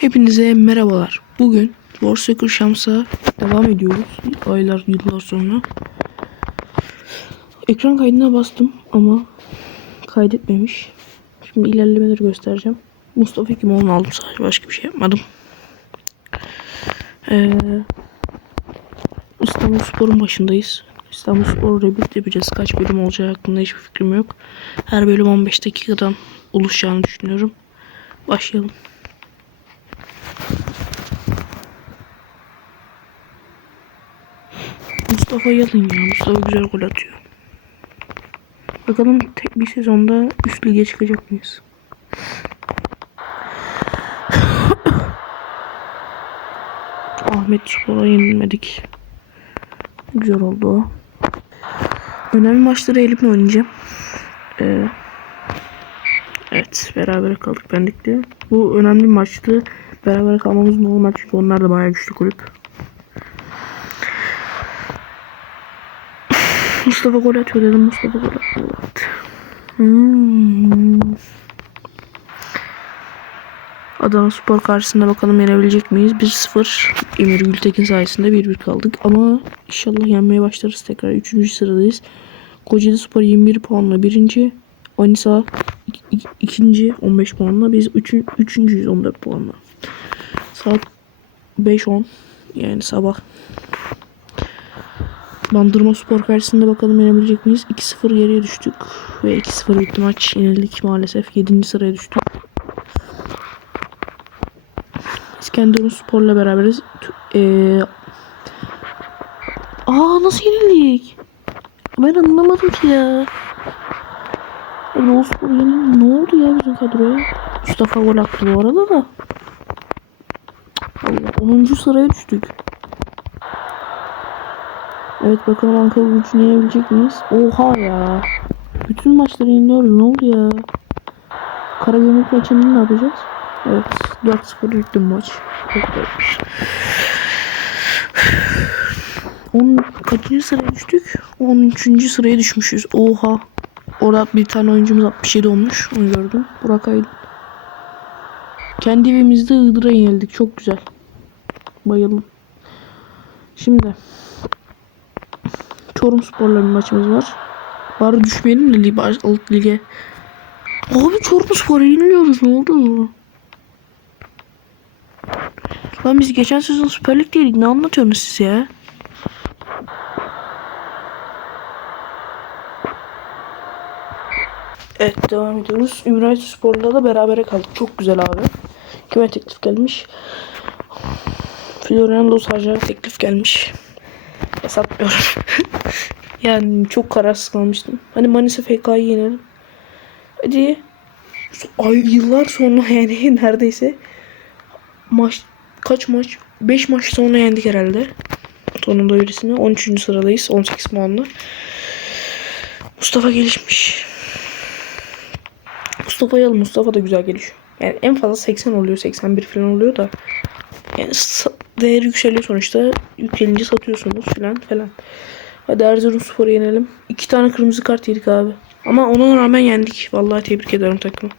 Hepinize merhabalar. Bugün War Soccer Şams'a devam ediyoruz. Aylar, yıllar sonra. Ekran kaydına bastım ama kaydetmemiş. Şimdi ilerlemeleri göstereceğim. Mustafa Hekimoğlu'nu aldım sadece. Başka bir şey yapmadım. Ee, İstanbul Spor'un başındayız. İstanbul Spor Rebuild yapacağız. Kaç bölüm olacağı hakkında hiçbir fikrim yok. Her bölüm 15 dakikadan oluşacağını düşünüyorum. Başlayalım. Mustafa Yalın ya. Mustafa güzel gol atıyor. Bakalım tek bir sezonda üst lige çıkacak mıyız? Ahmet Spor'a yenilmedik. Güzel oldu o. Önemli maçları elimle oynayacağım. Ee, evet beraber kaldık Pendik'te. Bu önemli maçtı. Beraber kalmamız normal çünkü onlar da bayağı güçlü kulüp. Mustafa gol atıyor dedim. Mustafa gol atıyor. Hmm. Adana Spor karşısında bakalım yenebilecek miyiz? 1-0 Emir Gültekin sayesinde 1-1 kaldık. Ama inşallah yenmeye başlarız tekrar. 3. sıradayız. Kocaeli Spor 21 puanla 1. Anisa 2. 15 puanla. Biz 3. 3. 14 puanla. Saat 5-10 yani sabah Bandırma Spor karşısında bakalım yenebilecek miyiz? 2-0 geriye düştük. Ve 2-0 bitti maç. Yenildik maalesef. 7. sıraya düştük. İskenderun Spor'la beraberiz. Ee... Aa nasıl yenildik? Ben anlamadım ki ya. Doğu Spor yenildi. Ne oldu ya bizim kadroya? Mustafa gol attı bu arada da. Allah 10. sıraya düştük. Evet bakalım Ankara gücünü yenebilecek miyiz? Oha ya. Bütün maçları yeniliyoruz. Ne oldu ya? Karagümrük maçını ne yapacağız? Evet. 4-0 bitti maç. Çok güzelmiş. 10 kaçıncı sıraya düştük? 13. sıraya düşmüşüz. Oha. Orada bir tane oyuncumuz 67 olmuş. Onu gördüm. Burak Aydın. Kendi evimizde Iğdır'a yenildik. Çok güzel. Bayıldım. Şimdi Çorum Spor'la bir maçımız var. Bari düşmeyelim de lig, alt lige. Abi Çorum Spor'a yeniliyoruz. Ne oldu? Lan biz geçen sezon Süper Lig'deydik. Ne anlatıyorsunuz siz ya? Evet devam ediyoruz. Ümraniye Spor'la da berabere kaldık. Çok güzel abi. Kime teklif gelmiş? Florian Losarca teklif gelmiş. Hesaplıyorum. yani çok kararsız kalmıştım. Hani Manisa FK'yı yenelim. Hadi. Ay yıllar sonra yani neredeyse maç kaç maç? 5 maç sonra yendik herhalde. Sonunda öylesine. 13. sıradayız. 18 puanla. Mustafa gelişmiş. Mustafa Yalın. Mustafa da güzel gelişiyor. Yani en fazla 80 oluyor. 81 falan oluyor da. Yani değer yükseliyor sonuçta. Yükselince satıyorsunuz falan falan. Hadi Erzurumspor'u yenelim. İki tane kırmızı kart yedik abi. Ama ona rağmen yendik. Vallahi tebrik ederim takımı.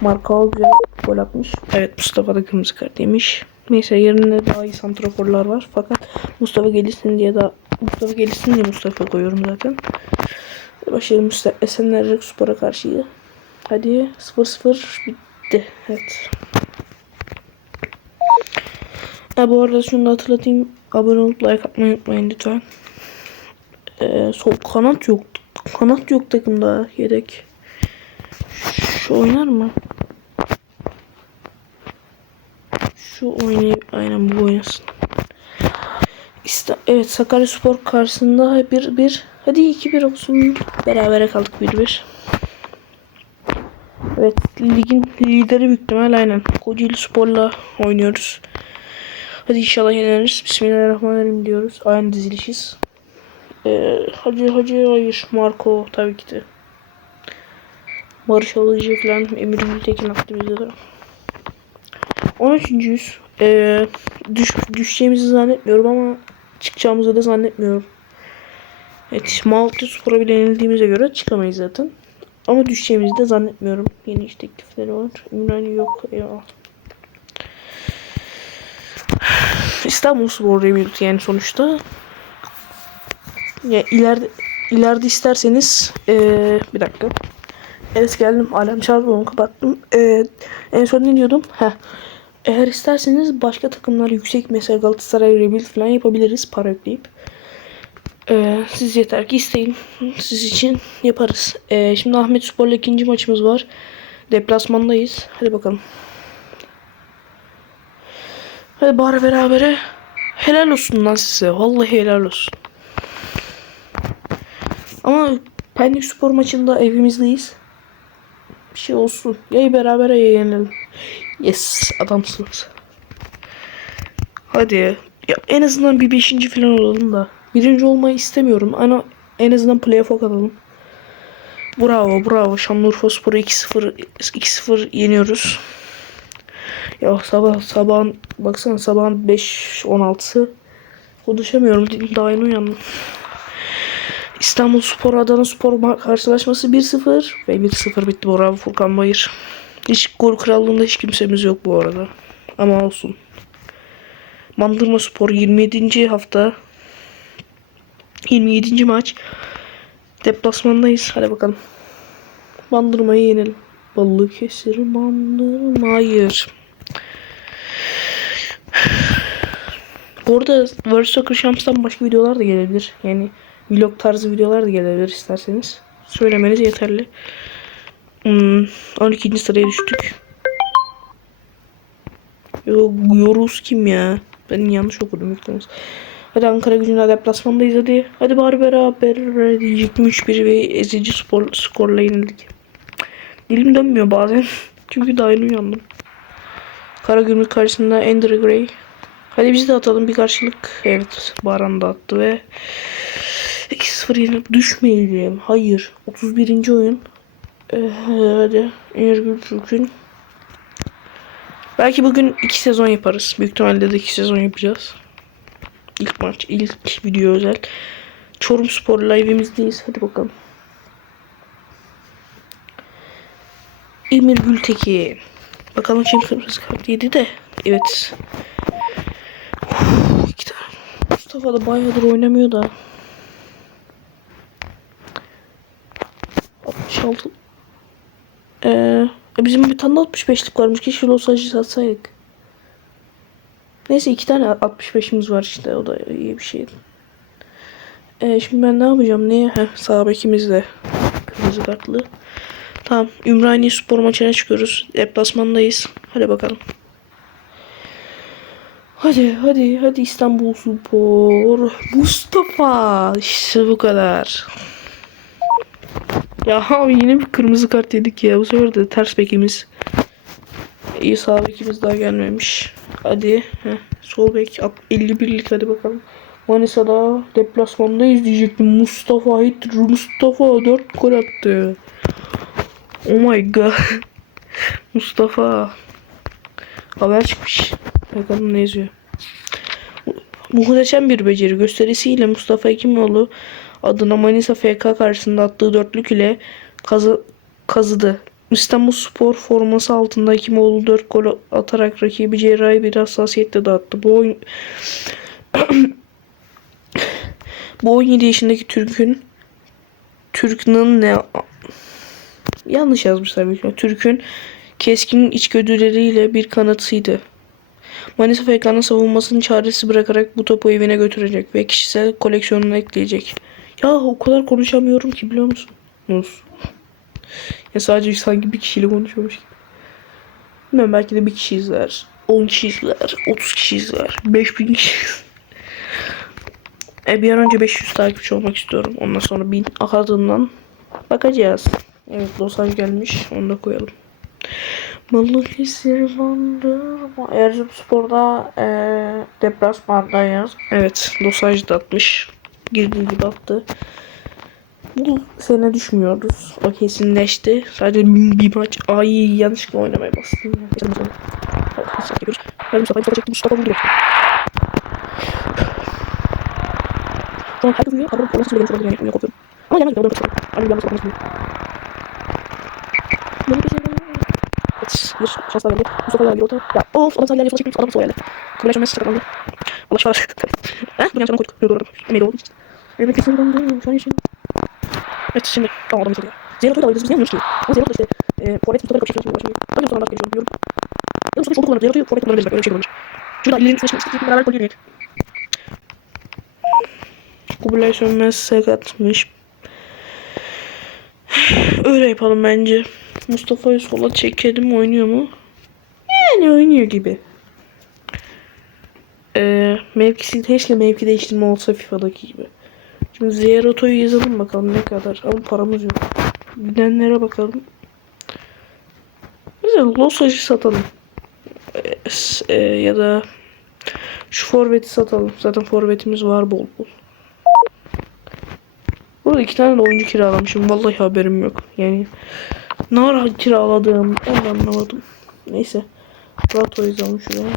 Markao güzel gol atmış. Evet Mustafa da kırmızı kart yemiş. Neyse yerine daha iyi santraforlar var. Fakat Mustafa gelişsin diye da Mustafa gelişsin diye Mustafa koyuyorum zaten. Başlayalım Esenler Spor'a karşıydı. Hadi 0-0 bitti. Evet. Ha, bu arada şunu da hatırlatayım. Abone olup like atmayı unutmayın lütfen. Ee, sol kanat yok. Kanat yok takımda yedek. Şu oynar mı? Şu oynayıp aynen bu oynasın. İşte, evet Sakarya Spor karşısında bir bir hadi 2-1 olsun. Berabere kaldık 1-1. Evet ligin lideri büyük ihtimal aynen. Kocaeli Spor'la oynuyoruz. Hadi inşallah yeneriz. Bismillahirrahmanirrahim diyoruz. Aynı dizilişiz. Ee, hacı hacı hayır. Marco tabii ki de. Barış Alıcı falan Emir Gültekin de. 13. yüz. Ee, düş, düşeceğimizi zannetmiyorum ama çıkacağımızı da zannetmiyorum. Evet Malatya Spor'a bile yenildiğimize göre çıkamayız zaten. Ama düşeceğimizi de zannetmiyorum. Yeni iş teklifleri var. Ümraniye yok. Eyvallah. İstanbulspor Rebuild yani sonuçta. Ya ileride ileride isterseniz eee, bir dakika. Evet geldim. Alem onu kapattım. Eee, en son ne diyordum? Heh. Eğer isterseniz başka takımlar yüksek mesela Galatasaray Rebuild falan yapabiliriz para yükleyip. Eee, siz yeter ki isteyin. Siz için yaparız. Eee, şimdi Ahmet Spor'la ikinci maçımız var. Deplasmandayız. Hadi bakalım. Hadi bari berabere. Helal olsun lan size. Vallahi helal olsun. Ama Pendik Spor maçında evimizdeyiz. Bir şey olsun. Ya beraber ya yenelim. Yes adamsınız. Hadi ya. En azından bir beşinci falan olalım da. Birinci olmayı istemiyorum ama en azından playoff'a kalalım. Bravo bravo. Şanlıurfa Spor'u 2-0 2-0 yeniyoruz. Ya sabah sabahın baksana sabahın 5-16'sı konuşamıyorum. Daha yeni uyandım. İstanbul Spor Adana Spor ma- karşılaşması 1-0 ve 1-0 bitti. Bravo Furkan Bayır. Hiç gol krallığında hiç kimsemiz yok bu arada. Ama olsun. Bandırma Spor 27. hafta 27. maç. Deplasmandayız. Hadi bakalım. Bandırmayı yenelim. Balıkesir Bandırma. Hayır. Bu World Soccer Champs'tan başka videolar da gelebilir. Yani vlog tarzı videolar da gelebilir isterseniz. Söylemeniz yeterli. Hmm, 12. sıraya düştük. Yo, Yoruz kim ya? Ben yanlış okudum yüklemez. Hadi Ankara gücüne deplasmandayız hadi. Hadi bari beraber diyecektim 3-1 ve ezici spor, skorla yenildik. Dilim dönmüyor bazen. Çünkü daha yeni uyandım. Karagümrük karşısında Ender Gray. Hadi biz de atalım bir karşılık. Evet Baran da attı ve 2-0 yenip düşmeyelim. Hayır. 31. oyun. Ee, hadi. Ergül Türk'ün. Belki bugün iki sezon yaparız. Büyük ihtimalle de iki sezon yapacağız. İlk maç, ilk video özel. Çorum Spor live'imizdeyiz. Hadi bakalım. Emir Gültekin. Bakalım kim kırmızı kart yedi de. Evet. İki tane. Mustafa da bayağıdır oynamıyor da. 66. Ee, bizim bir tane de 65'lik varmış. Keşke Los Angeles. Neyse iki tane 65'imiz var işte. O da iyi bir şey. Ee, şimdi ben ne yapacağım? Neye? Heh, sağ bekimiz de kırmızı kartlı. Tamam. Ümraniye spor maçına çıkıyoruz. Deplasmandayız. Hadi bakalım. Hadi hadi hadi İstanbul Spor. Mustafa. İşte bu kadar. Ya abi yine bir kırmızı kart yedik ya. Bu sefer de ters bekimiz. İyi sağ bekimiz daha gelmemiş. Hadi. Heh, sol bek at- 51'lik hadi bakalım. Manisa'da deplasmandayız diyecektim. Mustafa Hitler. Mustafa 4 gol attı. Oh my god. Mustafa. Haber çıkmış. Bakalım ne yazıyor. Muhteşem bir beceri gösterisiyle Mustafa Ekimoğlu adına Manisa FK karşısında attığı dörtlük ile kazı, kazıdı. İstanbul Spor forması altında Ekimoğlu 4 gol atarak rakibi cerrahi bir hassasiyetle dağıttı. Bu oyun bu 17 yaşındaki Türk'ün Türk'ün ne yanlış yazmışlar büyük ihtimalle. Türk'ün keskin içgüdüleriyle bir kanıtıydı. Manisa FK'nın savunmasını çaresiz bırakarak bu topu evine götürecek ve kişisel koleksiyonuna ekleyecek. Ya o kadar konuşamıyorum ki biliyor musun? Mus. Ya sadece sanki bir kişiyle konuşuyormuş gibi. Bilmiyorum belki de bir kişi izler. 10 kişi izler. 30 kişi izler. 5000 kişi e, bir an önce 500 takipçi olmak istiyorum. Ondan sonra 1000 ardından bakacağız. Evet dosaj gelmiş. Onu da koyalım. Balıkesir Bandırma. Erzurumspor'da e, deplasmandayız. Evet dosaj da atmış. Girdiği gibi attı. Bu sene düşmüyoruz. O kesinleşti. Sadece bir, bir maç. Ay yanlışlıkla oynamaya bastım. Hadi Mustafa Mustafa çekti. Mustafa vurdu. Şu an herkes uyuyor. Kadro söyleyeyim. Şurada yani. Ama yanına gidiyor. Orada kaçıyorum. Annem yanlış. Balıkesir Bandırma. Evet. Bir şans daha geldi. Mustafa geldi orta. Ya of adam sağ geldi. Sola çekmiş. Adam sola geldi. Kubilay Sönmez sakatlandı. Allah şifa versin. He? Bu yandan koyduk. Yok doğru. Emeği oldu. Emeği kesin döndü. Şu an için. Evet şimdi. Tamam adamı çekiyor. Zeynep'i de alabiliriz. Biz yemiyoruz ki. Ama Zeynep de işte. E, forvet tutarı kapışıyor. Ben de sonra artık gelişiyorum. Diyorum. Ya sonra çok kullanırız. Zeynep'i forvet kullanabiliriz. Bak öyle bir şey kullanır. Şurada ileri üstüne çıkmış. Beraber gol yedik. Kubilay Sönmez sakatmış. Öyle yapalım bence. Mustafa'yı sola çekelim oynuyor mu? Yani oynuyor gibi. Ee, mevkisi keşke mevki değiştirme olsa FIFA'daki gibi. Şimdi Zerato'yu yazalım bakalım ne kadar. Ama paramız yok. Bilenlere bakalım. Mesela Losaj'ı satalım. Ee, e, ya da şu forveti satalım. Zaten forvetimiz var bol bol. Burada iki tane de oyuncu kiralamışım. Vallahi haberim yok. Yani ne ara kiraladığım onu da anlamadım. Neyse. Rato yazalım şuraya.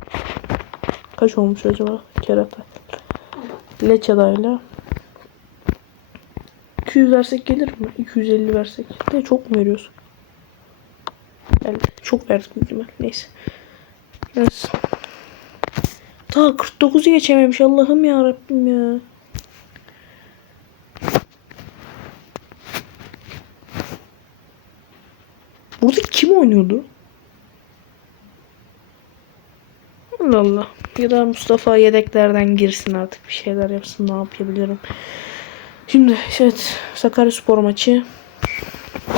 Kaç olmuş acaba? Kerata. Leçada'yla. 200 versek gelir mi? 250 versek. Ne çok mu veriyorsun? Yani çok büyük ihtimal. Neyse. Evet. Daha 49'u geçememiş Allah'ım ya Rabbim ya. Burada kim oynuyordu? Allah Allah. Ya da Mustafa yedeklerden girsin artık bir şeyler yapsın ne yapabilirim. Şimdi evet Sakaryaspor maçı.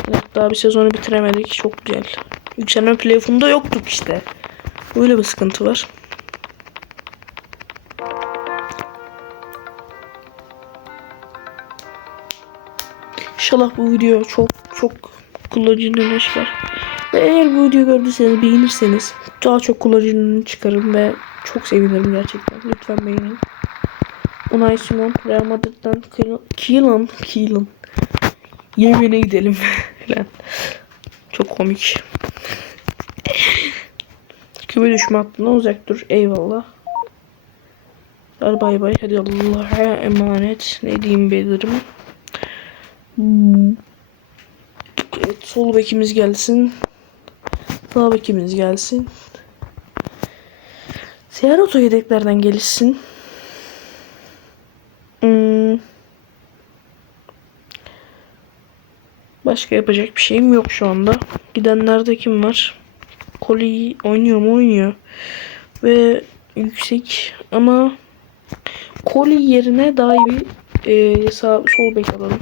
Evet, daha bir sezonu bitiremedik. Çok güzel. Yükselme playoff'unda yoktuk işte. Böyle bir sıkıntı var. İnşallah bu video çok çok kullanıcının çıkar. Ve eğer bu videoyu gördüyseniz beğenirseniz daha çok kullanıcının çıkarım ve çok sevinirim gerçekten. Lütfen beğenin. Unai Simon Real Madrid'den Keelan Keelan Yemen'e gidelim. Çok komik. Küme düşme hattından uzak dur. Eyvallah. Hadi bay bay. Hadi Allah'a emanet. Ne diyeyim beylerim. Hmm. Evet, sol bekimiz gelsin. Sağ bekimiz gelsin. Seyahat yedeklerden gelişsin. Hmm. Başka yapacak bir şeyim yok şu anda. Gidenlerde kim var? Koli oynuyor mu oynuyor. Ve yüksek ama Koli yerine daha iyi bir e, sağ sol bek alalım.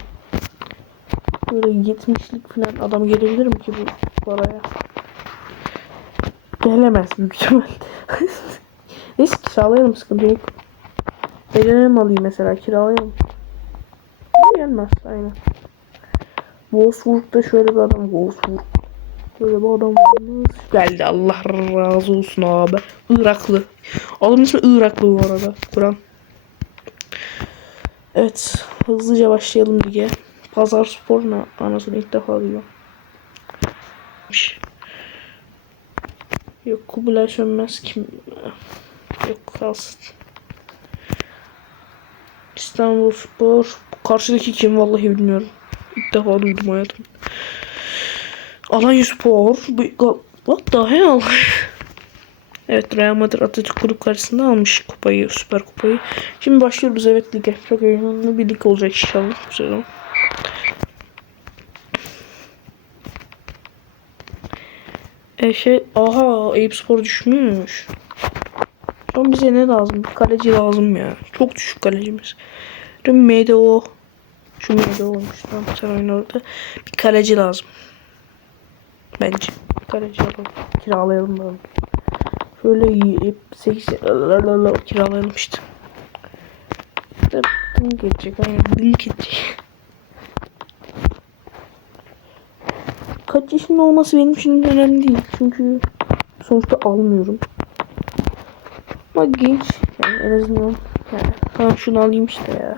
Böyle 70'lik falan adam gelebilir mi ki bu paraya? Gelemez büyük ihtimal. Neyse kiralayalım sıkıntı yok. Bedenem alayım mesela kiralayalım. Gelmez aynen. Wolfsburg'da şöyle bir adam Wolfsburg. Böyle bir adam varmış. Geldi Allah razı olsun abi. Iraklı. Adamın ismi Iraklı bu arada. Kur'an. Evet. Hızlıca başlayalım lige. Pazar spor ne? Anasını ilk defa duyuyorum. Yok Kubilay Sönmez kim? Yok kalsın. İstanbul Spor. Karşıdaki kim vallahi bilmiyorum. İlk defa duydum hayatım. Alanya Spor. What the hell? evet Real Madrid Atatürk Kulüp karşısında almış kupayı, Süper Kupayı. Şimdi başlıyoruz evet lige. Çok heyecanlı bir lig olacak inşallah bu sezon. E şey, aha Eyüp Spor düşmüş. Şu an bize ne lazım? Bir kaleci lazım ya. Çok düşük kalecimiz. MDO. Şu MDO olmuş. Tamam sen oyna orada. Bir kaleci lazım. Bence. Kaleci alalım. Kiralayalım da. Şöyle 8 kiralayalım işte. Bin geçecek aynen. Bin geçecek. Kaç yaşında olması benim için önemli değil. Çünkü sonuçta almıyorum. Ama genç. Yani en azından. Yani, tamam şunu alayım işte ya.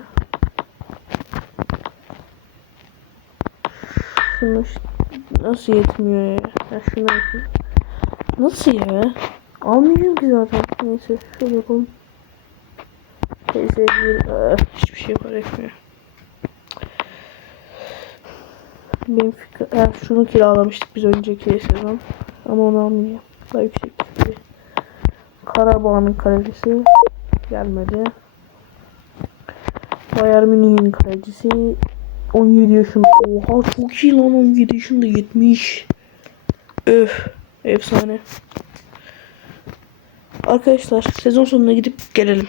Şunu nasıl yetmiyor ya? ya şunu yapayım. Nasıl ya? Almayacağım ki zaten. Neyse şöyle yapalım. Neyse bir, Aa, hiçbir şey para etmiyor. Benim fikrim, ha, şunu kiralamıştık biz önceki sezon. Ama onu almayacağım. Daha yüksek bir Karabağ'ın kalecisi gelmedi. Bayern Münih'in kalecisi 17 yaşında. Oha çok iyi lan 17 yaşında 70. Öf. Efsane. Arkadaşlar sezon sonuna gidip gelelim.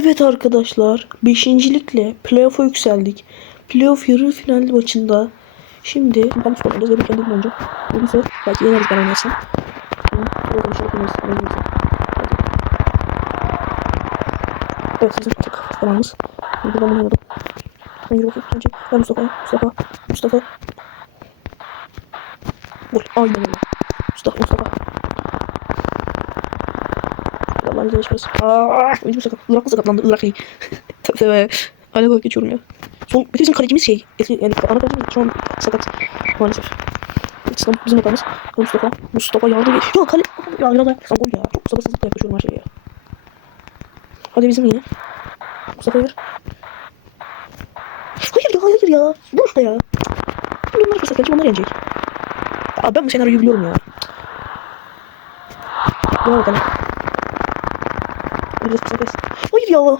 Evet arkadaşlar. Beşincilikle playoff'a yükseldik. Playoff yarı final maçında Şimdi ben spor oynayacağız bir kendim oynayacağım. Neyse belki yeneriz ben oynarsam. Evet sizin çok zamanımız. Şimdi ben oynadım. Yürü bakayım. Ben. Mustafa. Mustafa. Gol. Aynen öyle. Mustafa. Mustafa. İzniyle yaşarız. Aaa. Oyuncu sakat. Iraklı sakatlandı. Iraklı. Tabii tabii. Hala gol geçiyorum ya. Son, bir de bizim kalecimiz şey. Eski, yani ana kalecimiz şu an sakat. Maalesef. İslam bizim hatamız. Mustafa. Mustafa yardım et. Ya kale. Ya ya da. Gol ya. Çok sabırsızlıkla yaklaşıyorum her şeye ya. Hadi bizim yine. Mustafa ver. Hayır ya hayır ya. Dur işte ya. Bunlar fırsat gelecek onlar yenecek. Ya ben bu senaryoyu biliyorum ya. Bravo kale. Fırsat gelsin. Hayır ya.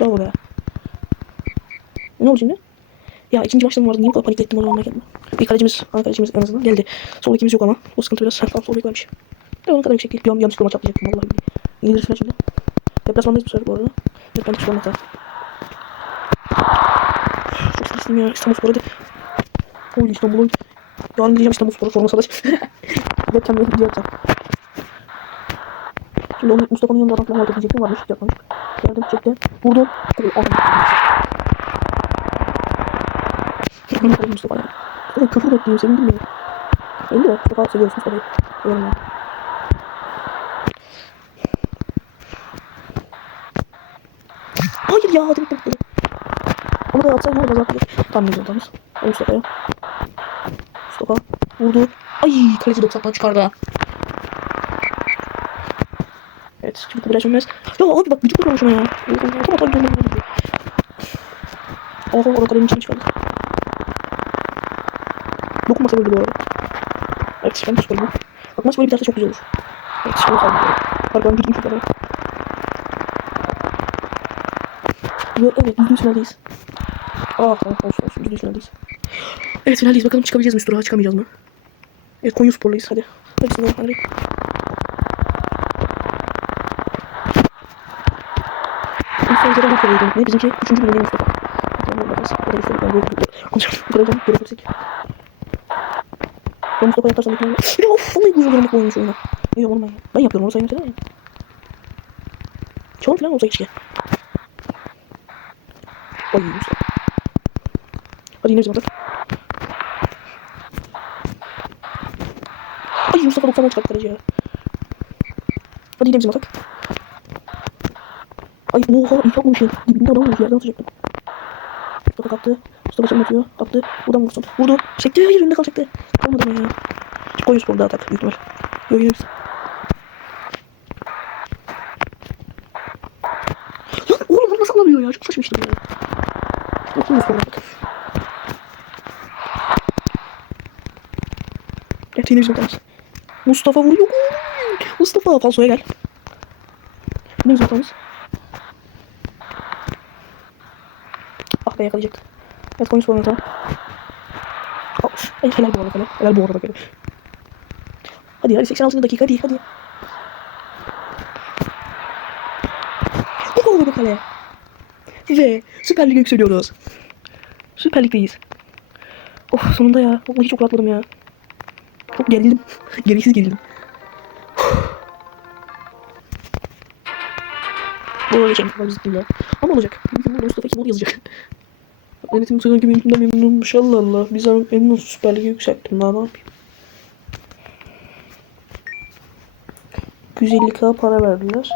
Bravo be. Ne oldu şimdi? Ya ikinci maçta vardı? Niye bu kadar panik ettim o zaman kendime? Bir kalecimiz, ana kalecimiz en azından geldi. Sol ikimiz yok ama. O sıkıntı biraz. Tam sol bek varmış. De onun kadar yüksek değil. An yanlış bir maç atlayacaktım. Vallahi. İngiliz final şimdi. Deplasmandayız bu sefer bu arada. Evet ben de çıkıyorum hatta. Çok stresliyim ya. İstanbul Spor'a da. Oy İstanbul'un. Yarın gideceğim İstanbul Spor'a forma salaş. Webcam'le video yapacağım. Onu Mustafa'nın yanında adam falan hareket edecektim varmış. Yapmamış. Geldim çekti. Vurdum. Tabii adam. Aferin Mustafa ya. Zaten küfür ettiğim sevindim ya. Benim de Mustafa seviyoruz Mustafa'yı. Ya. Hayır ya hadi bitti bitti. Onu da yapsaydım orada zaten. Tam adamız. O Mustafa'ya. Mustafa vurdu. Ay kaleci 90'dan çıkardı. ha. Evet şimdi biraz sönmez. Ya abi bak gıcık şuna ya. Tam atar gidiyorum. Oha orada kalenin içine çıkardı. Dokunmasa böyle bu arada. Evet ben de süperim. Bak maç böyle biterse çok güzel olur. Evet şimdi kaldı. Pardon girdim şurada. Ve evet yüz finaldeyiz. Aa tamam olsun olsun yüzde yüz finaldeyiz. Evet finaldeyiz bakalım çıkabileceğiz mi üst çıkamayacağız mı? Evet Konya Spor'layız hadi. Hadi sınavı hadi. İnsan Ceren Hakkı'ydı. Ne bizimki üçüncü bölümde Mustafa. Tamam bakarız. O da üstelik ben böyle konuşalım. Göreceğim görebilirsek. Ben Mustafa yatarsam bir tane. Ya of vallahi güzel görmek oynamış oyuna. Yok oğlum ben. Ben yapıyorum onu sayayım sana. Çalım falan olsa keşke. Ay Mustafa. Hadi yine bizim atak. Ay Mustafa 90'dan çıkarttı kaleci ya. Hadi yine bizim atak. Ay oha ilk atmamışım. Dibinde adam olmuş yerden atacaktım. Mustafa kaptı. Mustafa çabuk atıyor. Kaptı. Buradan vursun. Vurdu. Çekti. Hayır önünde kalacaktı. Kalmadı mı ya? Koyu sporda atak büyük ihtimal. Yok yok. Oğlum bunu nasıl alamıyor ya? Çok saçma işte ya. Koyu sporda atak. Yine bizim hatamız. Mustafa vuruyor. Mustafa falsoya gel. Bizim hatamız? Ah be yakalayacaktı. Evet konuş bana tamam. Oh, ay helal bu arada kale. Helal bu arada kale. Hadi hadi 86 dakika hadi hadi. Bu gol bu kale. Ve Süper Lig'e yükseliyoruz. Süper Lig'deyiz. Oh sonunda ya. Vallahi çok rahatladım ya. Çok gerildim. Gereksiz gerildim. Bu olacak. Ciddi ya. Ama olacak. Çünkü burada Mustafa Kemal yazacak. Yönetim sezon gibi memnunmuş Allah Allah. Biz ama memnun Süper Lig'e yükselttim daha ne yapayım. 150k para verdiler.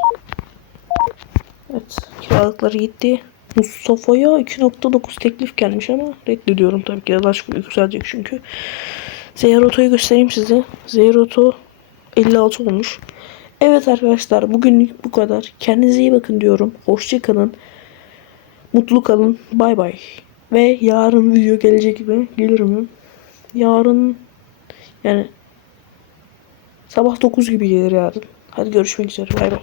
Evet kiralıkları gitti. Mustafa'ya 2.9 teklif gelmiş ama reddediyorum tabii ki. Çok yükselecek çünkü. Zeyrot'u göstereyim size. Zeyroto 56 olmuş. Evet arkadaşlar bugünlük bu kadar. Kendinize iyi bakın diyorum. Hoşça kalın. Mutlu kalın. Bay bay. Ve yarın video gelecek gibi. Gelir mi? yarın yani sabah 9 gibi gelir yarın. Hadi görüşmek üzere. Bay bay.